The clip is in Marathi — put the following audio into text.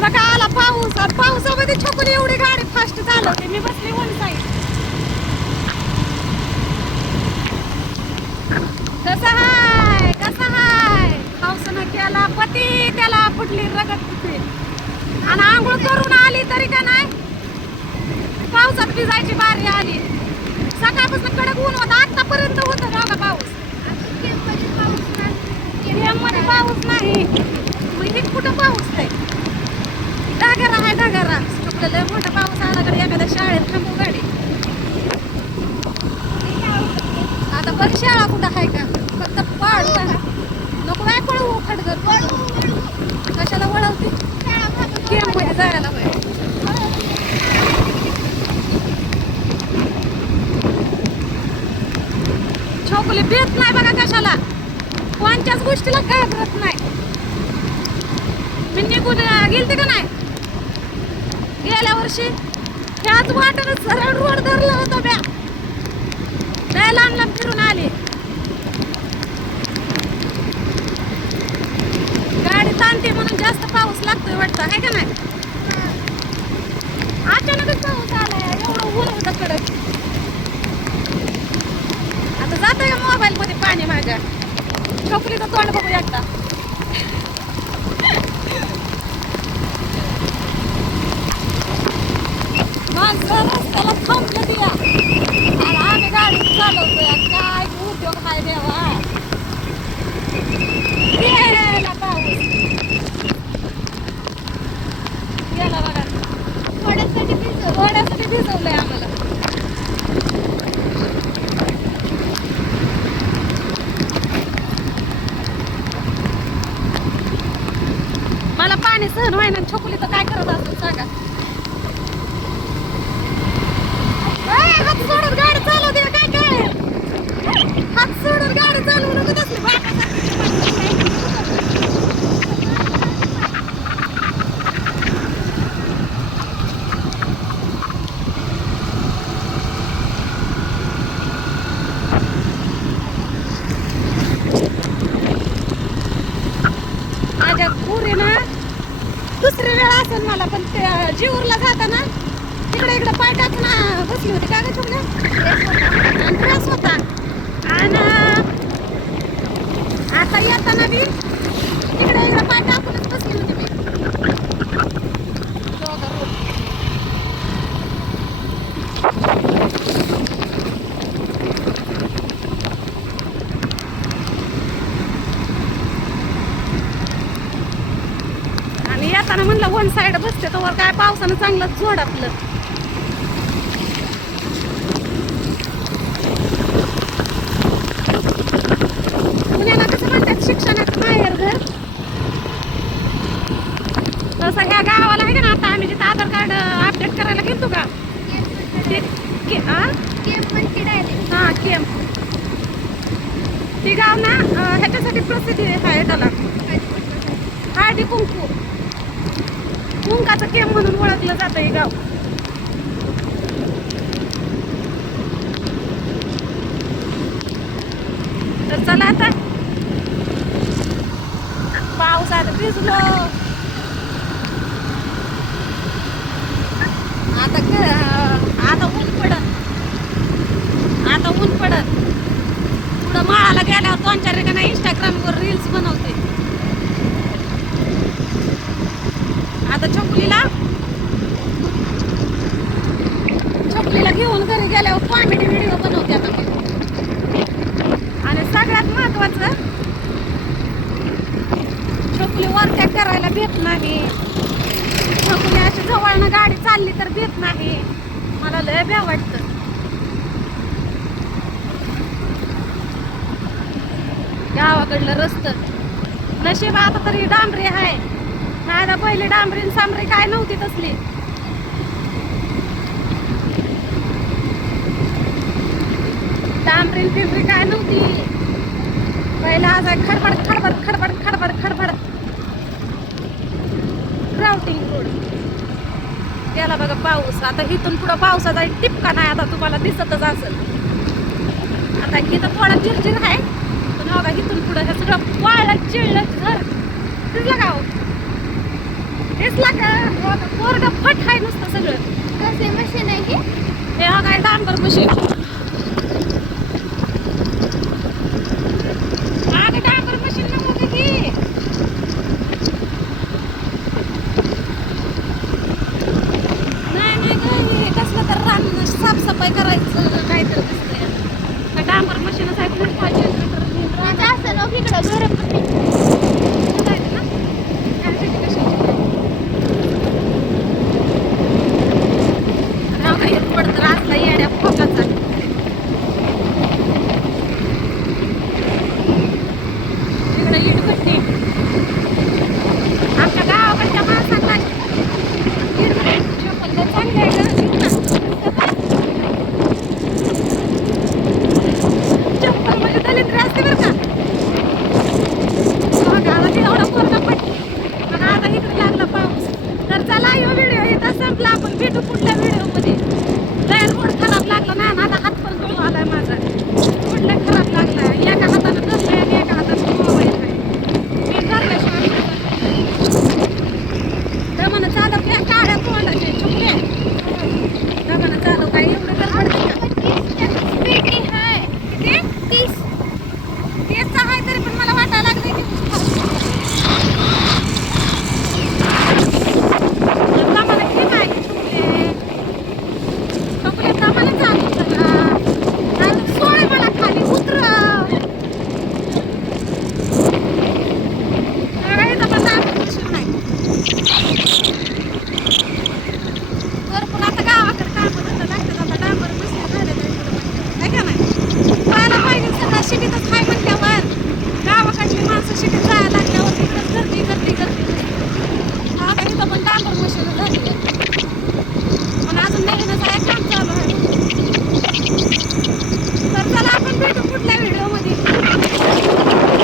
का आला पाऊस. आणि पावसामध्ये छकून एवढी गाडी फास्ट चालवते मी बसली वन साईड कसा हाय? कसा हाय? पावसानं केला पती त्याला फुटली रगत फुटली. आणि आंघोळ करून आली तरी का नाही? पावसात भिजायची बारी आली. सकाळपासून कडक ऊन होता आतापर्यंत होतं बघा पाऊस. पाऊस नाही. मग हे कुठं पाऊस नाही? ढागरा आहे ढागरा आपल्याला मोठा पाऊस आला कडे एखाद्या शाळेत थांबू गाडी. आता बघ शाळा कुठं आहे का? फक्त पाड नको काय पळवू खडगर कशाला वळवते? गेममध्ये जायला पाहिजे छोकली भेट नाही बघा कशाला. कोणत्याच गोष्टीला घाबरत नाही. मी निघून गेलते का नाही? गेल्या वर्षी ह्याच वाटेनं सरळ रोड धरला होता ब्या. नाही लांब लांब फिरून आली. गाडी ताणते म्हणून जास्त पाऊस लागतोय वाटतं आहे का नाही? अचानकच पाऊस आलाय एवढं ऊन होतं कडक. आता जातंय का मोबाईल मध्ये पाणी माझ्या छोकलीचं तोंड बघू एकदा. माणसं रस्त्याला थांबलं दिया आणि आम्ही गाडी चालवतोय काय उद्योग हाय देवा गेला पाऊस गेला बघा थोड्यासाठी भिजव थोड्यासाठी भिजवलंय आम्हाला मला पाणी सहन व्हायना छोकली तर काय करत असेल सांगा ए, हात सोडून गाडी चालव दे काय काय हात सोडून गाडी चालवू नको तसली पुरे ना? दुसरी वेळ असेल मला पण ते जीवरला जाताना तिकडे इकडे पाय टाकून बसली होती. का ग चुकल्या ड्रेस होता. आणि आता येताना बी तिकडे इकडे पाय टाकूनच बसली होती मी दोघं रोड. आणि म्हणलं वन साईड बसते तर काय पावसानं चांगलंच जोड आपलं पुण्याला कसं म्हणतात शिक्षणाचं माहेर घर तसं ह्या गावाला आहे ना आता? आम्ही जिथं आधार कार्ड अपडेट करायला गेलतो का? ते के- आ? हा केम ती गाव ना ह्याच्यासाठी प्रसिद्धी आहे त्याला हळदी कुंकू. कुंकाचं केम म्हणून ओळखलं जातं हे गाव. तर चला आता. पाऊस पावसात भिजलो. आता क- आता ऊन पडत आता ऊन पडत पुढं माळाला गेल्यावर दोन चार इंस्टाग्राम नाही इंस्टाग्रामवर रील्स बनवते आता छकुलीला छकुलीला घेऊन घरी गेल्यावर कॉमेडी व्हिडिओ बनवते आता मी. आणि सगळ्यात महत्वाचं छकुली वरत्या करायला भेट नाही. छकुली अशी जवळनं गाडी चालली तर भेट नाही. मला लय भ्या वाटतं. गावाकडलं रस्त. नशीब आता तरी डांबरी आहे. पहिले डांबरीन न काय नव्हती तसली. डांबरीन न पिंपरी काय नव्हती. पहिला असा खडबड खडबड खडबड खडबड खडबड. राऊटिंग रोड गेला बघा पाऊस. आता इथून पुढं पावसाचा टिपका नाही आता तुम्हाला दिसतच असेल. आता इथं थोडा झिरझिर आहे. पण बघा इथून पुढं हे सगळं वाळलं चिळलं घर. दिसलं का दिसला का पोरग फट आहे नुसतं सगळं. कसे मशीन आहे हे? हा काय डांबर मशीन